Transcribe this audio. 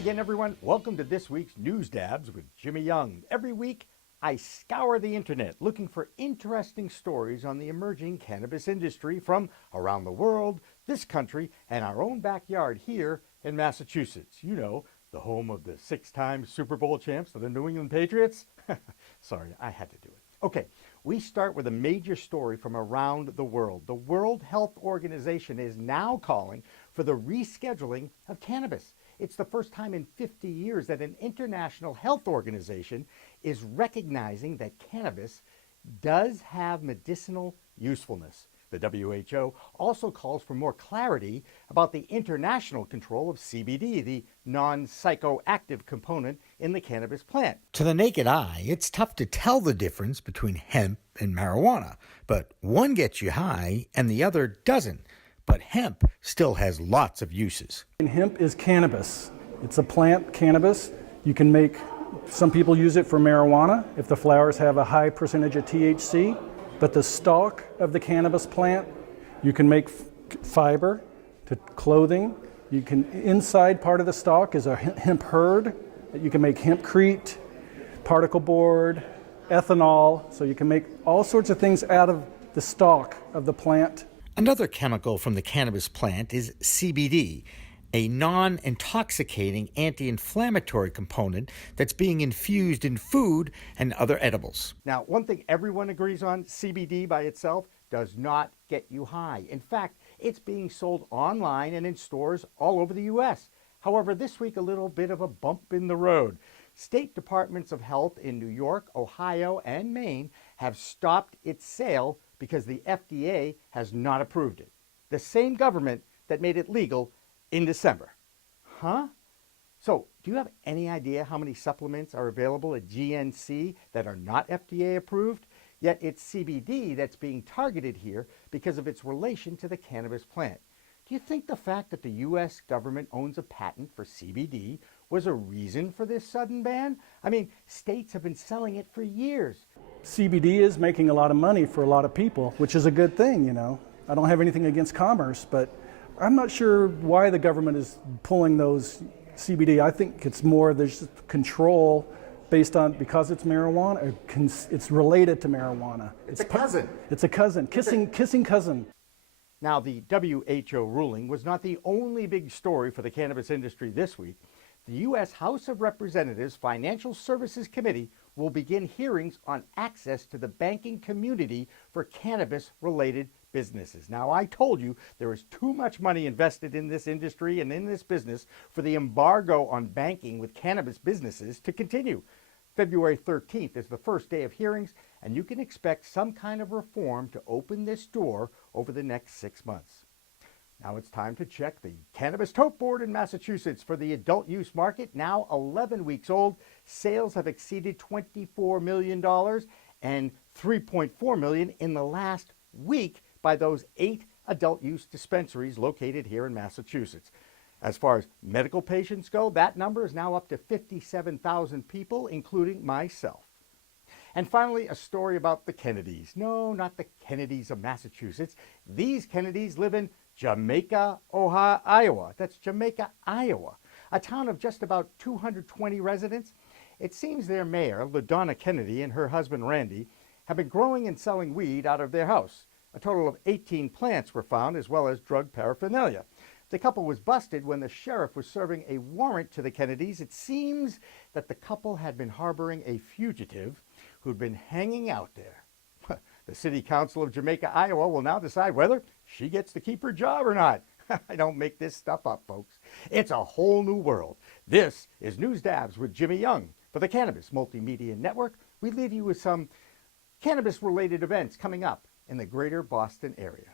again, everyone. Welcome to this week's News Dabs with Jimmy Young. Every week, I scour the internet looking for interesting stories on the emerging cannabis industry from around the world, this country, and our own backyard here in Massachusetts. You know, the home of the 6-time Super Bowl champs of the New England Patriots. Sorry, I had to do it. Okay, we start with a major story from around the world. The World Health Organization is now calling for the rescheduling of cannabis. It's the first time in 50 years that an international health organization is recognizing that cannabis does have medicinal usefulness. The WHO also calls for more clarity about the international control of CBD, the non-psychoactive component in the cannabis plant. To the naked eye, it's tough to tell the difference between hemp and marijuana, but one gets you high and the other doesn't. But hemp still has lots of uses. And hemp is cannabis. It's a plant, cannabis. You can make, some people use it for marijuana if the flowers have a high percentage of THC. But the stalk of the cannabis plant, you can make fiber to clothing. You can, inside part of the stalk is a hemp hurd that you can make hempcrete, particle board, ethanol. So you can make all sorts of things out of the stalk of the plant. Another chemical from the cannabis plant is CBD, a non-intoxicating anti-inflammatory component that's being infused in food and other edibles. Now, one thing everyone agrees on, CBD by itself does not get you high. In fact, it's being sold online and in stores all over the U.S. However, this week, a little bit of a bump in the road. State departments of health in New York, Ohio, and Maine have stopped its sale because the FDA has not approved it. The same government that made it legal in December. Huh? So, do you have any idea how many supplements are available at GNC that are not FDA approved? Yet it's CBD that's being targeted here because of its relation to the cannabis plant. Do you think the fact that the U.S. government owns a patent for CBD was a reason for this sudden ban? I mean, states have been selling it for years. CBD is making a lot of money for a lot of people, which is a good thing, you know. I don't have anything against commerce, but I'm not sure why the government is pulling those CBD. I think it's more there's control based on, because it's marijuana, it's related to marijuana. It's a cousin. It's a cousin, kissing cousin. Now, the WHO ruling was not the only big story for the cannabis industry this week. The U.S. House of Representatives Financial Services Committee will begin hearings on access to the banking community for cannabis-related businesses. Now, I told you there is too much money invested in this industry and in this business for the embargo on banking with cannabis businesses to continue. February 13th is the first day of hearings, and you can expect some kind of reform to open this door over the next 6 months. Now it's time to check the Cannabis Tote Board in Massachusetts for the adult use market. Now 11 weeks old, sales have exceeded $24 million and $3.4 million in the last week by those 8 adult use dispensaries located here in Massachusetts. As far as medical patients go, that number is now up to 57,000 people, including myself. And finally, a story about the Kennedys. No, not the Kennedys of Massachusetts. These Kennedys live in Jamaica, Ohio, Iowa. That's Jamaica, Iowa, a town of just about 220 residents. It seems their mayor, LaDonna Kennedy, and her husband, Randy, have been growing and selling weed out of their house. A total of 18 plants were found, as well as drug paraphernalia. The couple was busted when the sheriff was serving a warrant to the Kennedys. It seems that the couple had been harboring a fugitive who'd been hanging out there. The City Council of Jamaica, Iowa will now decide whether she gets to keep her job or not. I don't make this stuff up, folks. It's a whole new world. This is News Dabs with Jimmy Young. For the Cannabis MultiMedia Network, we leave you with some cannabis-related events coming up in the greater Boston area.